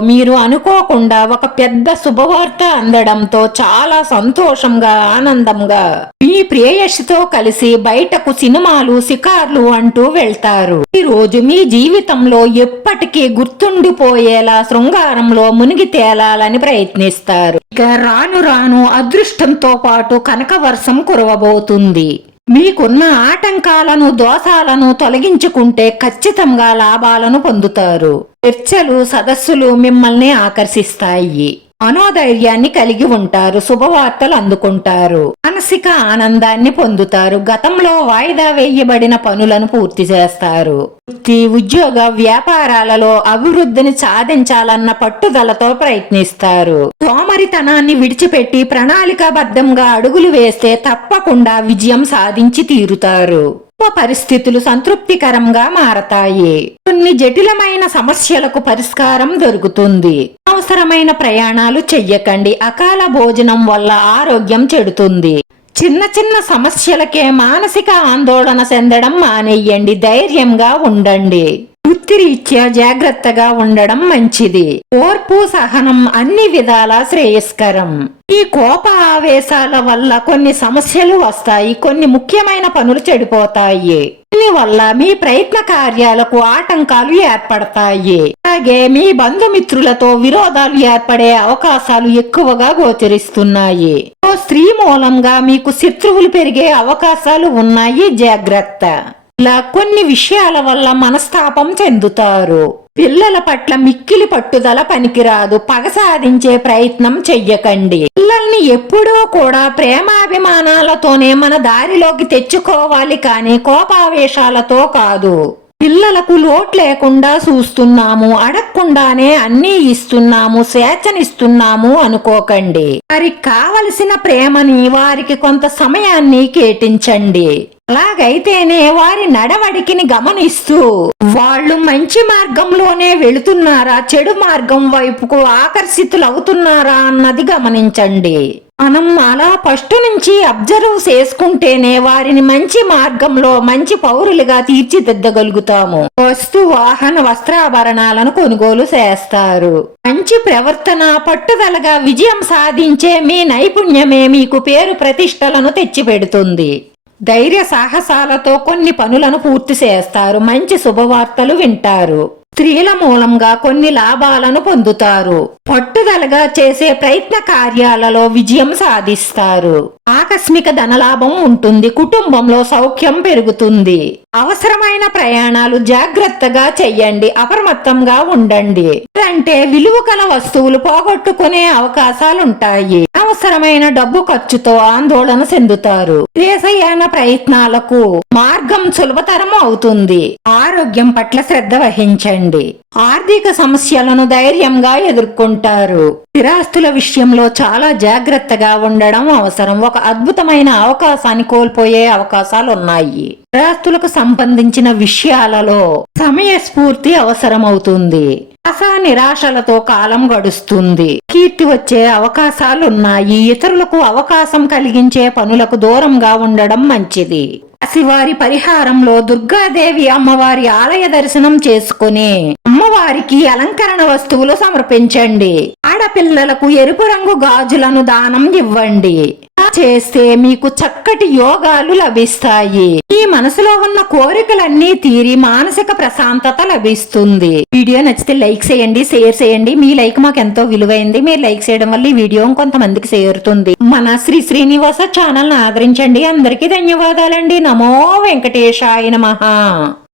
మీరు అనుకోకుండా ఒక పెద్ద శుభవార్త అందడంతో చాలా సంతోషంగా ఆనందంగా మీ ప్రేయస్సుతో కలిసి బయటకు సినిమాలు షికార్లు అంటూ వెళ్తారు. ఈ రోజు మీ జీవితంలో ఎప్పటికీ గుర్తుండిపోయేలా శృంగారంలో మునిగి తేలాలని ప్రయత్నిస్తారు. ఇక రాను రాను అదృష్టంతో పాటు కనకవర్షం కురవబోతుంది. మీకున్న ఆటంకాలను దోషాలను తొలగించుకుంటే ఖచ్చితంగా లాభాలను పొందుతారు. చర్చలు సదస్సులు మిమ్మల్ని ఆకర్షిస్తాయి. మనోధైర్యాన్ని కలిగి ఉంటారు శుభవార్తలు అందుకుంటారు మానసిక ఆనందాన్ని పొందుతారు గతంలో వాయిదా వేయబడిన పనులను పూర్తి చేస్తారు. వృత్తి ఉద్యోగ వ్యాపారాలలో అభివృద్ధిని సాధించాలన్న పట్టుదలతో ప్రయత్నిస్తారు. సోమరితనాన్ని విడిచిపెట్టి ప్రణాళికాబద్ధంగా అడుగులు వేస్తే తప్పకుండా విజయం సాధించి తీరుతారు. పరిస్థితులు సంతృప్తికరంగా మారతాయి. కొన్ని జటిలమైన సమస్యలకు పరిష్కారం దొరుకుతుంది. అవసరమైన ప్రయాణాలు చెయ్యకండి. అకాల భోజనం వల్ల ఆరోగ్యం చెడుతుంది. చిన్న చిన్న సమస్యలకే మానసిక ఆందోళన చెందడం మానేయండి. ధైర్యంగా ఉండండి. వృత్తిరీత్యా జాగ్రత్తగా ఉండడం మంచిది. ఓర్పు సహనం అన్ని విధాలా శ్రేయస్కరం. ఈ కోప ఆవేశాల వల్ల కొన్ని సమస్యలు వస్తాయి కొన్ని ముఖ్యమైన పనులు చెడిపోతాయి. దీని వల్ల మీ ప్రయత్న కార్యాలకు ఆటంకాలు ఏర్పడతాయి. అలాగే మీ బంధుమిత్రులతో విరోధాలు ఏర్పడే అవకాశాలు ఎక్కువగా గోచరిస్తున్నాయి. ఓ స్త్రీ మూలంగా మీకు శత్రువులు పెరిగే అవకాశాలు ఉన్నాయి జాగ్రత్త. ఇలా కొన్ని విషయాల వల్ల మనస్తాపం చెందుతారు. పిల్లల పట్ల మిక్కిలి పట్టుదల పనికిరాదు. పగ సాధించే ప్రయత్నం చెయ్యకండి. పిల్లల్ని ఎప్పుడూ కూడా ప్రేమాభిమానాలతోనే మన దారిలోకి తెచ్చుకోవాలి కానీ కోపావేశాలతో కాదు. పిల్లలకు లోటు లేకుండా చూస్తున్నాము అడగకుండానే అన్నీ ఇస్తున్నాము స్వేచ్ఛనిస్తున్నాము అనుకోకండి. వారికి కావలసిన ప్రేమని వారికి కొంత సమయాన్ని కేటించండి అలాగైతేనే వారి నడవడికిని గమనిస్తూ వాళ్ళు మంచి మార్గంలోనే వెళుతున్నారా? చెడు మార్గం వైపుకు ఆకర్షితులవుతున్నారా? అన్నది గమనించండి. మనం అలా ఫస్ట్ నుంచి అబ్జర్వ్ చేసుకుంటేనే వారిని మంచి మార్గంలో మంచి పౌరులుగా తీర్చిదిద్దగలుగుతాము. వస్తు వాహన వస్త్రాభరణాలను కొనుగోలు చేస్తారు. మంచి ప్రవర్తన పట్టుదలగా విజయం సాధించే మీ నైపుణ్యమే మీకు పేరు ప్రతిష్టలను తెచ్చిపెడుతుంది. ధైర్య సాహసాలతో కొన్ని పనులను పూర్తి చేస్తారు. మంచి శుభవార్తలు వింటారు. స్త్రీల మూలంగా కొన్ని లాభాలను పొందుతారు. పట్టుదలగా చేసే ప్రయత్న కార్యాలలో విజయం సాధిస్తారు. ఆకస్మిక ధనలాభం ఉంటుంది. కుటుంబంలో సౌఖ్యం పెరుగుతుంది. అవసరమైన ప్రయాణాలు జాగ్రత్తగా చెయ్యండి అప్రమత్తంగా ఉండండి. అంటే విలువ కల వస్తువులు పోగొట్టుకునే అవకాశాలుంటాయి. అవసరమైన డబ్బు ఖర్చుతో ఆందోళన చెందుతారు. దేశయాన ప్రయత్నాలకు మార్గం సులభతరం అవుతుంది. ఆరోగ్యం పట్ల శ్రద్ధ వహించండి. ఆర్థిక సమస్యలను ధైర్యంగా ఎదుర్కొంటారు. స్థిరాస్తుల విషయంలో చాలా జాగ్రత్తగా ఉండడం అవసరం. ఒక అద్భుతమైన అవకాశాన్ని కోల్పోయే అవకాశాలు ఉన్నాయి స్థిరాస్తులకు సంబంధించిన విషయాలలో సమయస్ఫూర్తి అవసరమవుతుంది. ఆశా నిరాశలతో కాలం గడుస్తుంది. కీర్తి వచ్చే అవకాశాలున్నాయి. ఇతరులకు అవకాశం కలిగించే పనులకు దూరంగా ఉండడం మంచిది. శివారి పరిహారంలో దుర్గాదేవి అమ్మవారి ఆలయ దర్శనం చేసుకుని అమ్మవారికి అలంకరణ వస్తువులు సమర్పించండి. ఆడపిల్లలకు ఎరుపు రంగు గాజులను దానం ఇవ్వండి. చేస్తే మీకు చక్కటి యోగాలు లభిస్తాయి. మీ మనసులో ఉన్న కోరికలన్నీ తీరి మానసిక ప్రశాంతత లభిస్తుంది. వీడియో నచ్చితే లైక్ చేయండి షేర్ చేయండి. మీ లైక్ మాకు ఎంతో విలువైంది. మీరు లైక్ చేయడం వల్ల ఈ వీడియో కొంతమందికి చేరుతుంది. మన శ్రీ శ్రీనివాస ఛానల్ ఆదరించండి. అందరికీ ధన్యవాదాలండి. నమో వెంకటేశాయ మహా